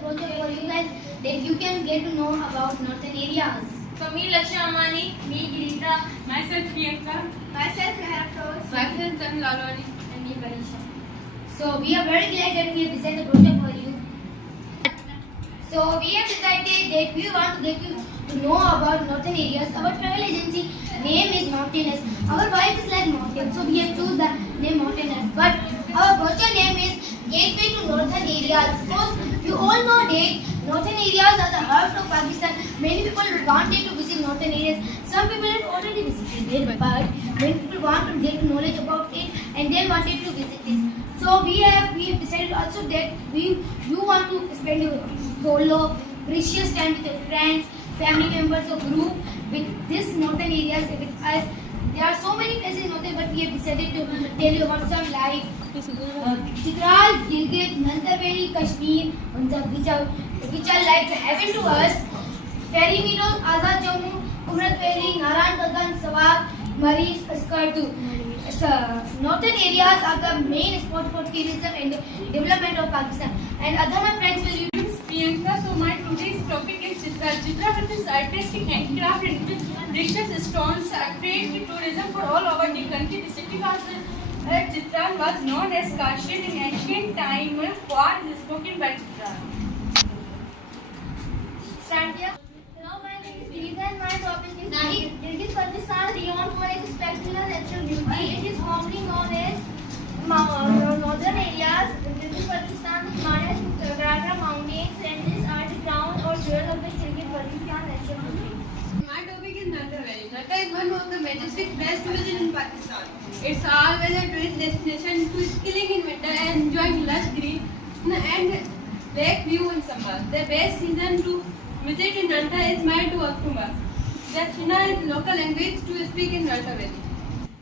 project for you guys that you can get to know about northern areas. So me Lakshya Amani, Me Girita, myself Priyanka, myself Mehrafroz, myself Tan Lalwani. and me Barisha. So we are very glad that we have designed the project for you. So we have decided that we want to get you to know about northern areas. Our travel agency name is Mountainous. Our vibe is like mountain, so we have chosen the name Mountainous. But our project name is Gateway to Northern Areas. Because you all know that northern areas are the heart of Pakistan. Many people wanted to visit northern areas. Some people have already visited it, but many people want to get knowledge about it and they wanted to visit it. So we have decided also that you want to spend your solo precious time with your friends, family members or group with this northern areas with us. There are so many places in northern, but we have decided to tell you about some like Chitral, Gilgit, Nantarveli, Kashmir, which are like heaven to us. Fairy Meadows, Azad Jammu, Umrat Valley, Naran Bagan, Sawab, Maris, Askardu. Northern areas are the main spot for tourism and development of Pakistan. And other friends will use Priyanka, so my today's topic is Chitra. Chitra with its artistic handcraft and with precious stones create tourism for all over the country. The city was Chitral was known as Kashmir in ancient time. War is spoken by Chitral. Stand here. Hello, my name is Girita and my topic is Gilgit Baltistan, renowned for its spectacular natural beauty. It is commonly known as northern areas. Gilgit Baltistan is known as Gagra Mountains, ranges are the crown or jewel of the Gilgit Baltistan natural beauty. My topic is Nanta Valley. Nanta is one of the majestic places to visit in Pakistan. It's always a tourist destination to skiing in winter and enjoying lush green and lake view in summer. The best season to visit in Nanta is May to October. The China is local language to speak in Nanta Valley.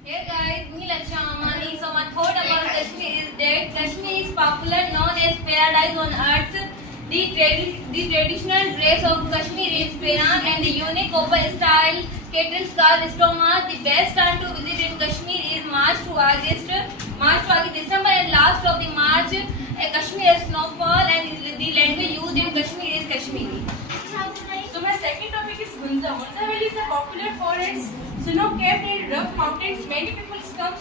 Hey guys, me Lakshya Amani. So my thought about Kashmir is that Kashmir is popular known as paradise on earth. The traditional dress of Kashmir is Pehran and the unique open style kettle scarf stoma. The best time to visit in Kashmir is March to August, December and last of the March. Kashmir has snowfall and the language used in Kashmir is Kashmiri. So my second topic is Hunza. Hunza Valley is popular for its snow-capped and rough mountains. Many people come to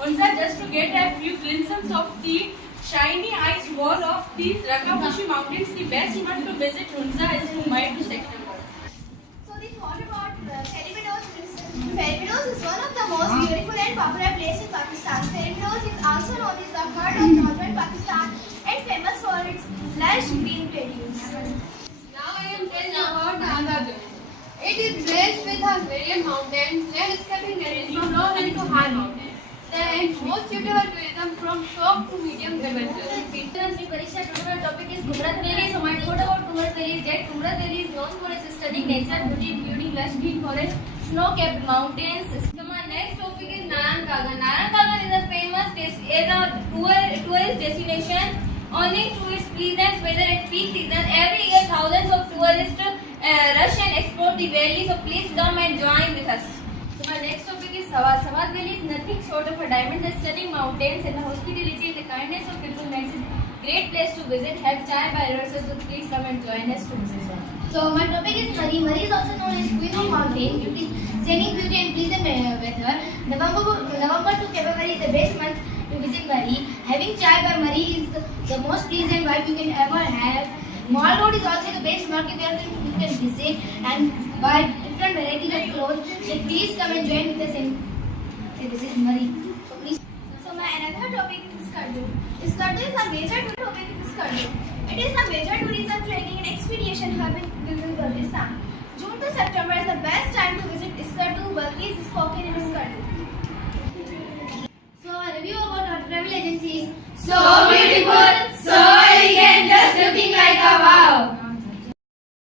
Hunza just to get a few glimpses of the shiny ice wall of these Rakabushi mountains. The best month to visit Hunza is from May to September. So the thought about Fairy Meadows is Fairy Meadows is one of the most beautiful and popular places in Pakistan. Fairy Meadows is also known as the heart of northern Pakistan and famous for its lush green plains. Now I am telling about the Azad. It is blessed with a varied mountains, landscaping and from low hill to high mountains. And most suitable tourism from short to medium adventure. Parisha, today's topic is Tumrat Valley. So my thought about Tumrat Valley is that Tumrat Valley is known for its stunning nature, beauty, including lush green forest, snow-capped mountains. So my next topic is Naran Kagan. Naran Kagan is a tourist destination owing to its pleasant weather at peak season. Every year thousands of tourists rush and explore the valley. So please come and join with us. So my next topic is Sawad. Sawad Valley is nothing short of a diamond. The stunning mountains and the hospitality and the kindness of people makes it a great place to visit. Have chai by river, so please come and join us to visit. So my topic is Murray. Murray is also known as Queen of Mountains due to its scenic beauty and pleasant weather. November to February is the best month to visit Murray. Having chai by Murray is the most pleasant vibe you can ever have. Mall Road is also the best market where you can visit and buy different varieties of clothes. So please come and join with us and this is Murray. So please. So my another topic is Skardu. Skardu is a major topic in Skardu. It is a major tourism training and expedition hub in Gilgit Baltistan. June to September is the best time to visit Skardu. Balti is spoken in Skardu.